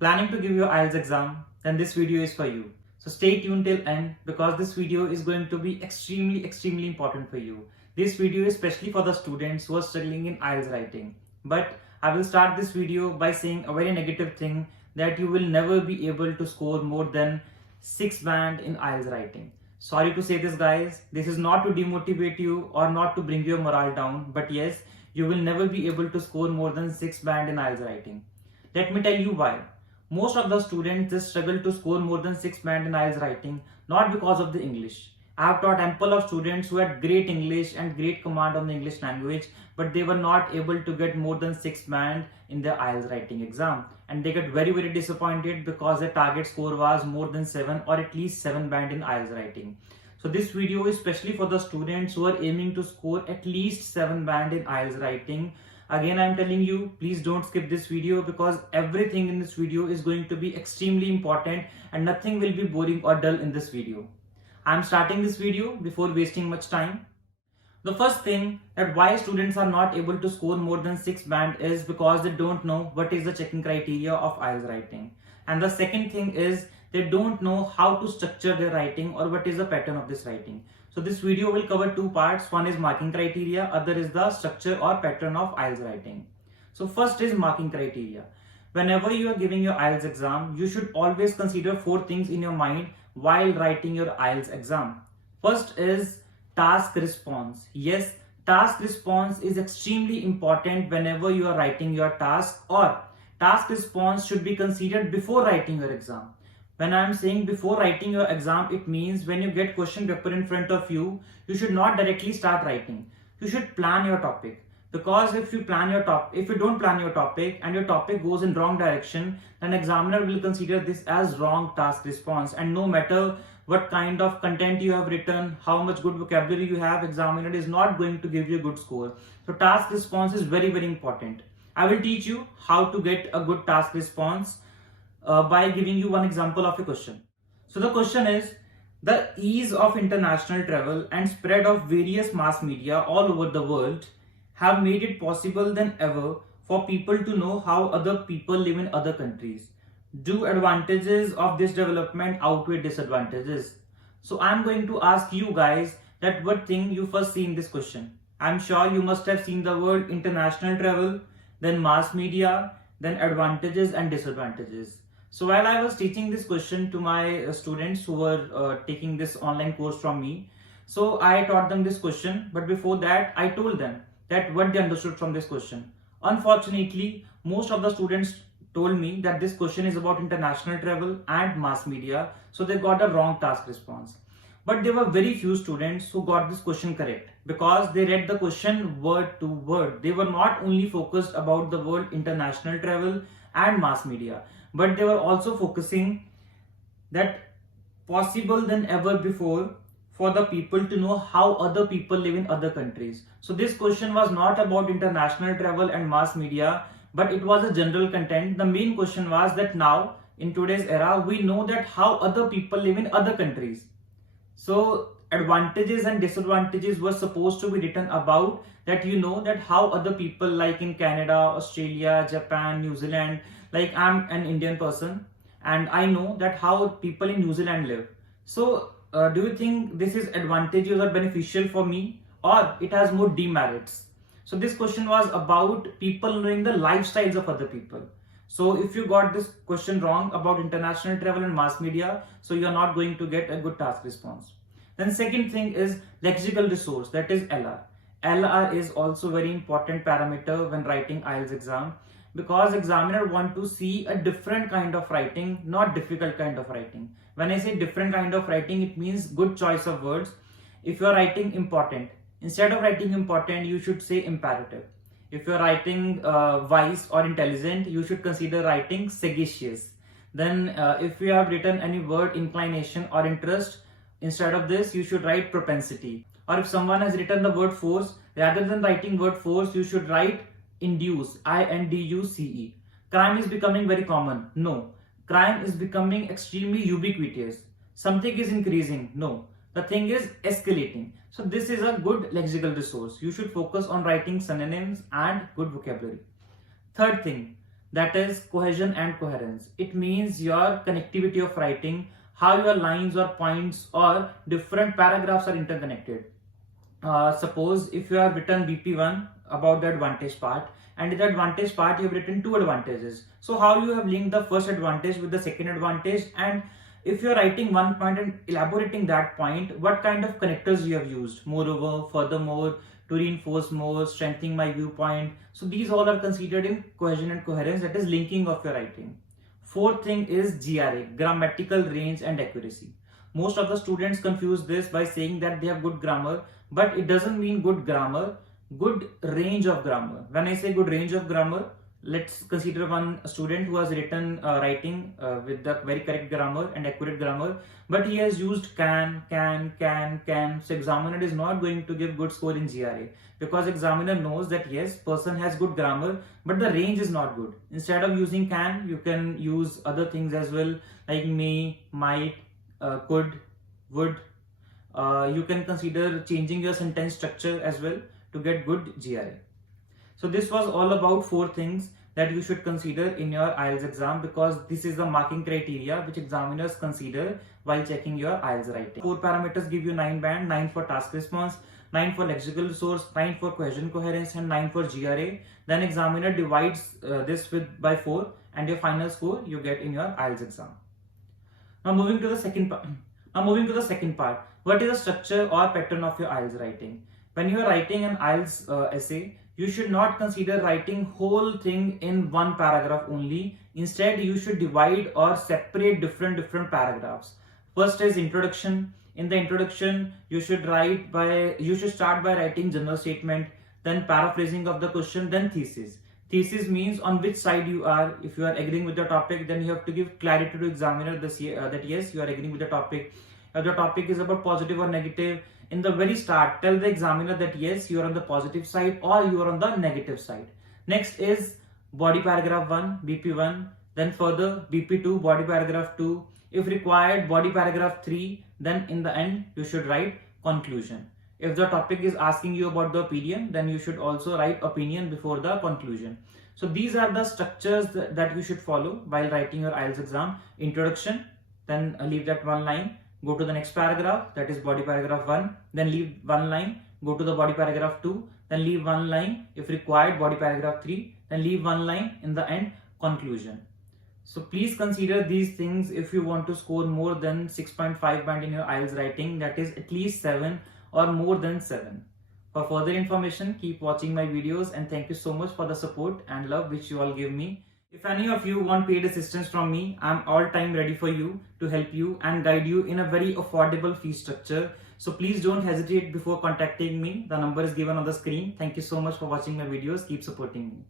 Planning to give your IELTS exam, then this video is for you. So stay tuned till end because this video is going to be extremely important for you. This video is especially for the students who are struggling in IELTS writing. But I will start this video by saying a very negative thing, that you will never be able to score more than 6 band in IELTS writing. Sorry to say this, guys. This is not to demotivate you or not to bring your morale down, but yes, you will never be able to score more than 6 band in IELTS writing. Let me tell you why. Most of the students just struggle to score more than 6 band in IELTS writing, not because of the English. I have taught ample of students who had great English and great command on the English language, but they were not able to get more than 6 band in their IELTS writing exam. And they get very disappointed because their target score was more than 7 or at least 7 band in IELTS writing. So this video is especially for the students who are aiming to score at least 7 band in IELTS writing. Again, I am telling you, please don't skip this video because everything in this video is going to be extremely important and nothing will be boring or dull in this video. I am starting this video before wasting much time. The first thing that why students are not able to score more than 6 band is because they don't know what is the checking criteria of IELTS writing. And the second thing is they don't know how to structure their writing or what is the pattern of this writing. So this video will cover two parts. One is marking criteria, other is the structure or pattern of IELTS writing. So first is marking criteria. Whenever you are giving your IELTS exam, you should always consider 4 things in your mind while writing your IELTS exam. First is task response. Yes, task response is extremely important whenever you are writing your task, or task response should be considered before writing your exam. When I am saying before writing your exam, it means when you get question paper in front of you, you should not directly start writing. You should plan your topic. Because if you don't plan your topic and your topic goes in wrong direction, then examiner will consider this as wrong task response. And no matter what kind of content you have written, how much good vocabulary you have, examiner is not going to give you a good score. So task response is very important. I will teach you how to get a good task response by giving you one example of a question. So the question is, the ease of international travel and spread of various mass media all over the world have made it possible than ever for people to know how other people live in other countries. Do advantages of this development outweigh disadvantages? So I'm going to ask you guys that what thing you first see in this question. I'm sure you must have seen the word international travel, then mass media, then advantages and disadvantages. So while I was teaching this question to my students who were taking this online course from me, so I taught them this question, but before that I told them that what they understood from this question. Unfortunately, most of the students told me that this question is about international travel and mass media, so they got a wrong task response. But there were very few students who got this question correct because they read the question word to word. They were not only focused about the word international travel and mass media, but they were also focusing that possible than ever before for the people to know how other people live in other countries. So this question was not about international travel and mass media, but it was a general content. The main question was that now in today's era, we know that how other people live in other countries. So advantages and disadvantages were supposed to be written about that, you know, that how other people like in Canada, Australia, Japan, New Zealand, like I'm an Indian person and I know that how people in New Zealand live. So do you think this is advantageous or beneficial for me, or it has more demerits? So this question was about people knowing the lifestyles of other people. So if you got this question wrong about international travel and mass media, so you're not going to get a good task response. Then second thing is lexical resource, that is LR. LR is also very important parameter when writing IELTS exam, because examiner want to see a different kind of writing, not difficult kind of writing. When I say different kind of writing, it means good choice of words. If you are writing important, instead of writing important, you should say imperative. If you are writing wise or intelligent, you should consider writing sagacious. Then if you have written any word inclination or interest, instead of this, you should write propensity. Or if someone has written the word force, rather than writing word force, you should write induce, INDUCE. Crime is becoming very common. No. Crime is becoming extremely ubiquitous. Something is increasing. No. The thing is escalating. So this is a good lexical resource. You should focus on writing synonyms and good vocabulary. Third thing, that is cohesion and coherence. It means your connectivity of writing, how your lines or points or different paragraphs are interconnected. Suppose if you have written BP1 about the advantage part, and in the advantage part you have written two advantages. So how you have linked the first advantage with the second advantage, and if you are writing one point and elaborating that point, what kind of connectors you have used, moreover, furthermore, to reinforce more, strengthening my viewpoint. So these all are considered in cohesion and coherence, that is linking of your writing. Fourth thing is GRA, grammatical range and accuracy. Most of the students confuse this by saying that they have good grammar, but it doesn't mean good grammar, good range of grammar. When I say good range of grammar, let's consider one student who has written writing with the very correct grammar and accurate grammar, but he has used can. So examiner is not going to give good score in GRA, because examiner knows that yes, person has good grammar, but the range is not good. Instead of using can, you can use other things as well, like may, might, could, would. You can consider changing your sentence structure as well to get good GRA. So this was all about 4 things that you should consider in your IELTS exam, because this is the marking criteria which examiners consider while checking your IELTS writing. 4 parameters give you 9 band, 9 for task response, 9 for lexical resource, 9 for cohesion coherence, and 9 for GRA. Then examiner divides this by 4, and your final score you get in your IELTS exam. Now moving to the second part. What is the structure or pattern of your IELTS writing? When you are writing an IELTS essay, you should not consider writing whole thing in one paragraph only. Instead, you should divide or separate different paragraphs. First is introduction. In the introduction, you should start by writing general statement, then paraphrasing of the question, then thesis. Thesis means on which side you are. If you are agreeing with the topic, then you have to give clarity to examiner that yes, you are agreeing with the topic. If the topic is about positive or negative, in the very start, tell the examiner that yes, you are on the positive side or you are on the negative side. Next is body paragraph 1, BP1, then further BP2, body paragraph 2. If required, body paragraph 3, then in the end, you should write conclusion. If the topic is asking you about the opinion, then you should also write opinion before the conclusion. So these are the structures that you should follow while writing your IELTS exam. Introduction, then leave that one line. Go to the next paragraph, that is body paragraph 1, then leave one line, go to the body paragraph 2, then leave one line, if required, body paragraph 3, then leave one line, in the end, conclusion. So please consider these things if you want to score more than 6.5 band in your IELTS writing, that is at least 7 or more than 7. For further information, keep watching my videos, and thank you so much for the support and love which you all give me. If any of you want paid assistance from me, I am all time ready for you to help you and guide you in a very affordable fee structure. So please don't hesitate before contacting me. The number is given on the screen. Thank you so much for watching my videos. Keep supporting me.